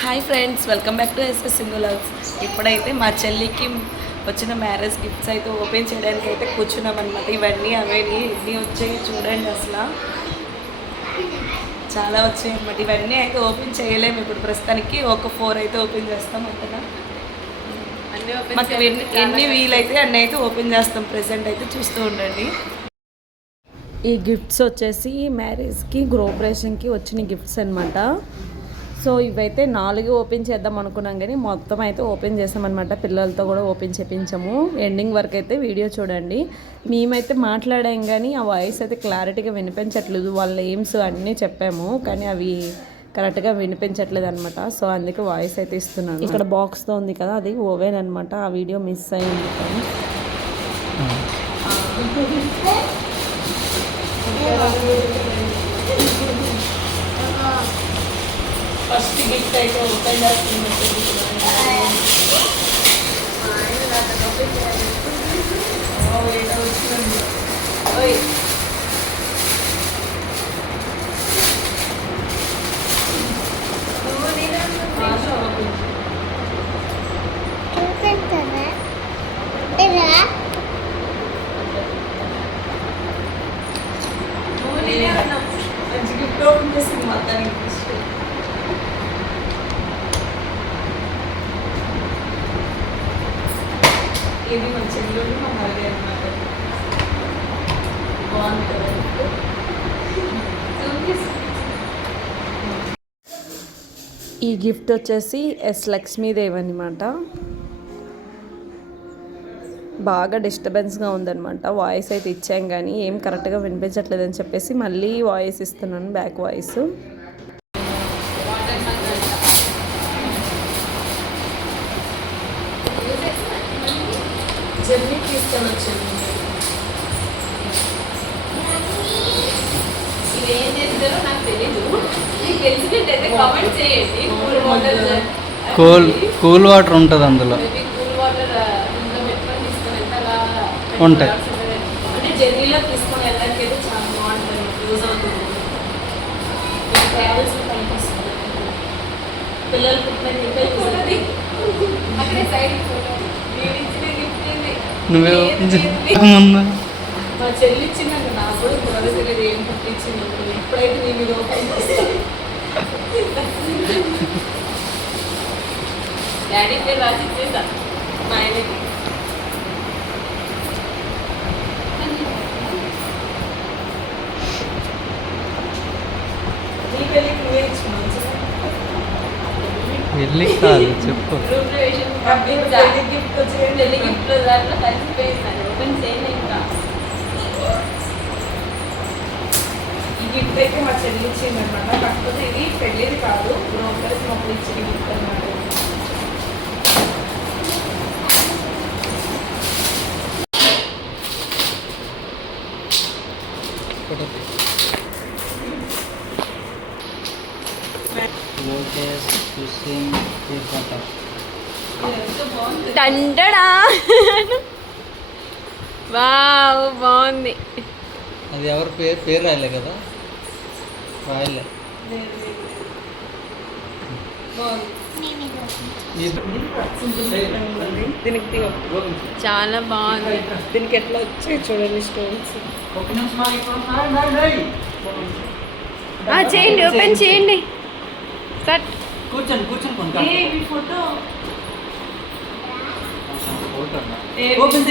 Hi friends, welcome back to S S Sindhu loves. ఇప్పుడైతే మా చెల్లికి వచ్చిన మ్యారేజ్ గిఫ్ట్స్ అయితే ఓపెన్ చేయడానికి అయితే కూర్చున్నాం అనమాట. ఇవన్నీ అవన్నీ ఎన్ని వచ్చాయి చూడండి, అసలు చాలా వచ్చాయి అనమాట. ఇవన్నీ అయితే ఓపెన్ చేయలేము ఇప్పుడు ప్రస్తుతానికి. ఒక 4 అయితే ఓపెన్ చేస్తాం అంతగా. మాకు ఎన్ని వీలైతే అన్నీ అయితే ఓపెన్ చేస్తాం. ప్రెసెంట్ అయితే చూస్తూ ఉండండి. ఈ గిఫ్ట్స్ వచ్చేసి మ్యారేజ్కి గృహప్రవేశంకి వచ్చిన గిఫ్ట్స్ అనమాట. సో ఇవైతే 4 ఓపెన్ చేద్దాం అనుకున్నాం, కానీ మొత్తం అయితే ఓపెన్ చేసామన్నమాట. పిల్లలతో కూడా ఓపెన్ చేయించాము. ఎండింగ్ వరకు అయితే వీడియో చూడండి. మేమైతే మాట్లాడాం, కానీ ఆ వాయిస్ అయితే క్లారిటీగా వినిపించట్లేదు. వాళ్ళ ఎయిమ్స్ అన్నీ చెప్పాము, కానీ అవి కరెక్ట్గా వినిపించట్లేదు అనమాట. సో అందుకే వాయిస్ అయితే ఇస్తున్నాను. ఇక్కడ బాక్స్తో ఉంది కదా, అది ఓవెన్ అనమాట. ఆ వీడియో మిస్ అయింది. ఫస్ట్ గిఫ్ట్ అయితే ఓపెన్ చేస్తున్నాం. మంచి గిఫ్ట్ ఓపెన్ చేసింది మొత్తానికి. ఇది మన చెల్లెలు మా మళ్ళీ అనమాట. బాగుంది కదా. ఈ గిఫ్ట్ వచ్చేసి ఎస్ లక్ష్మీదేవి అనమాట. బాగా డిస్టర్బెన్స్గా ఉందన్నమాట. వాయిస్ అయితే ఇచ్చాం, కానీ ఏం కరెక్ట్గా వినిపించట్లేదని చెప్పేసి మళ్ళీ వాయిస్ ఇస్తున్నాను, బ్యాక్ వాయిస్. జర్నీ తీసుకొని వచ్చాను. ఇవేం చేస్తారో నాకు తెలీదు. మీకు తెలిసినట్టయితే కామెంట్ చేయండి. కూల్ వాటర్ ఉంటుంది అందులో. కూల్ వాటర్ ఇంట్లో పెట్టుకొని తీసుకొని వెళ్తారా ఉంటాయి. అంటే జర్నీలో తీసుకొని వెళ్ళడానికి అయితే చాలా బాగుంటుంది, యూజ్ అవుతుంది. ట్రావెల్స్ కనిపిస్తుంది. పిల్లలు పుట్టిన అక్కడే సైడ్ నువ్వే మా చెల్లి ఇచ్చిందంటే నాకు కూడా ఇప్పుడు తెలియదు ఏం పుట్టించింది. ఎప్పుడైతే నేను ఇది ఓపెన్ చేస్తాను. డాడీ పేరు రాసి ఇచ్చేసా మా ఆయనకి. నీ పెళ్ళికి నువ్వే ఇచ్చుకున్నావు. వెళ్ళి కాదు చెప్పు. గిఫ్ట్ వచ్చేయండి. పెళ్లి గిఫ్ట్ దాంట్లో కలిసిపోయింది. ఓపెన్ చేయలే ఇంకా. ఈ గిఫ్ట్ అయితే మా చెల్లి ఇచ్చింది అనమాట. కాకపోతే ఇది పెళ్ళిది కాదు, బ్రోకర్స్ మొక్కలు ఇచ్చిన గిఫ్ట్ అనమాట. దండడా వావ్, బాగుంది. అది ఎవరి పేరు రాయలే కదా, రాయలే. దీనికి చాలా బాగుంది. దీనికి ఎట్లా వచ్చాయి చూడండి స్టోన్స్. చేయండి, ఓపెన్ చేయండి. కట్. కూర్చొని photo open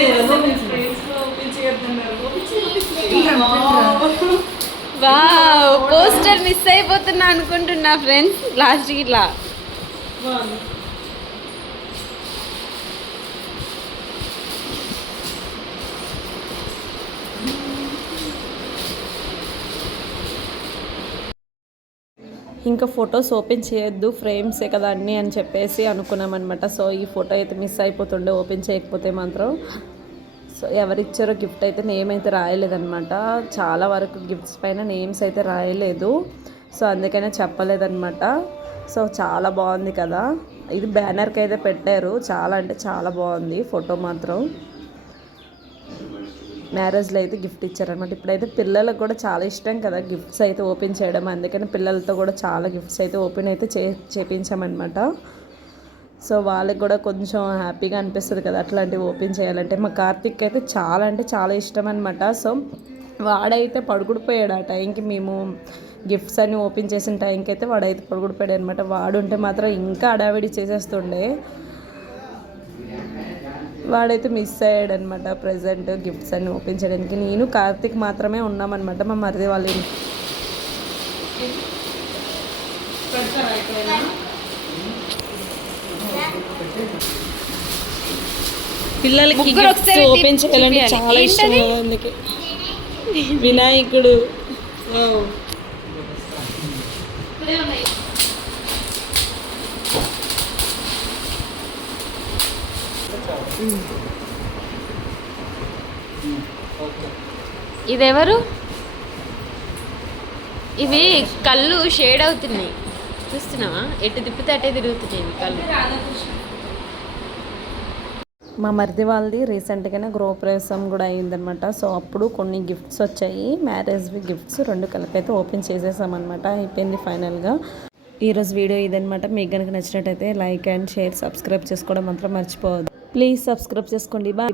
wow, poster miss అయిపోతున్నా అనుకుంటున్నా ఫ్రెండ్స్. లాస్ట్కి ఇట్లా ఇంకా ఫొటోస్ ఓపెన్ చేయొద్దు, ఫ్రేమ్సే కదా అన్నీ అని చెప్పేసి అనుకున్నామన్నమాట. సో ఈ ఫోటో అయితే మిస్ అయిపోతుండే ఓపెన్ చేయకపోతే మాత్రం. సో ఎవరిచ్చారో గిఫ్ట్ అయితే నేమ్ అయితే రాయలేదన్నమాట. చాలా వరకు గిఫ్ట్స్ పైన నేమ్స్ అయితే రాయలేదు, సో అందుకనే చెప్పలేదన్నమాట. సో చాలా బాగుంది కదా. ఇది బ్యానర్కి అయితే పెట్టారు. చాలా అంటే చాలా బాగుంది ఫోటో మాత్రం. మ్యారేజ్లో అయితే గిఫ్ట్ ఇచ్చారనమాట. ఇప్పుడైతే పిల్లలకు కూడా చాలా ఇష్టం కదా గిఫ్ట్స్ అయితే ఓపెన్ చేయడం, అందుకని పిల్లలతో కూడా చాలా గిఫ్ట్స్ అయితే ఓపెన్ అయితే చేపించామన్నమాట. సో వాళ్ళకి కూడా కొంచెం హ్యాపీగా అనిపిస్తుంది కదా అట్లాంటివి ఓపెన్ చేయాలంటే. మా కార్తిక్ అయితే చాలా అంటే చాలా ఇష్టం అనమాట. సో వాడైతే పడుకుడిపోయాడు ఆ టైంకి, మేము గిఫ్ట్స్ అన్నీ ఓపెన్ చేసిన టైంకి అయితే వాడైతే పడుకుడిపోయాడు అనమాట. వాడు ఉంటే మాత్రం ఇంకా అడావిడి చేసేస్తుండే. వాడైతే మిస్ అయ్యాడు అనమాట ప్రజెంట్ గిఫ్ట్స్ అన్నీ ఓపెన్ చేయడానికి. నేను కార్తిక్ మాత్రమే ఉన్నామన్నమాట మా మరిది వాళ్ళ ఇంట్లో. పిల్లలకి ముగ్గురు గిఫ్ట్స్ ఒకసారి ఓపెన్ చేయాలంటే చూపియాలి. చాలా ఇష్టం ఏంటది? కదా, అందుకే వినాయకుడు. ఇదెవరు? ఇవి కళ్ళు షేడ్ అవుతున్నాయి, చూస్తున్నావా? ఎటు తిప్పితే అటే తిరుగుతున్నాయి ఇవి కళ్ళు. మా మరిది వాళ్ళది రీసెంట్గానే గృహప్రవేశం కూడా అయిందనమాట. సో అప్పుడు కొన్ని గిఫ్ట్స్ వచ్చాయి, మ్యారేజ్వి గిఫ్ట్స్ 2 కలిపి అయితే ఓపెన్ చేసేసామన్నమాట. అయిపోయింది ఫైనల్గా. ఈరోజు వీడియో ఇదనమాట. మీకు కనుక నచ్చినట్టయితే లైక్ అండ్ షేర్, సబ్స్క్రైబ్ చేసుకోవడం మాత్రం మర్చిపోవద్దు. ప్లీజ్ సబ్స్క్రైబ్ చేసుకోండి. బాయ్.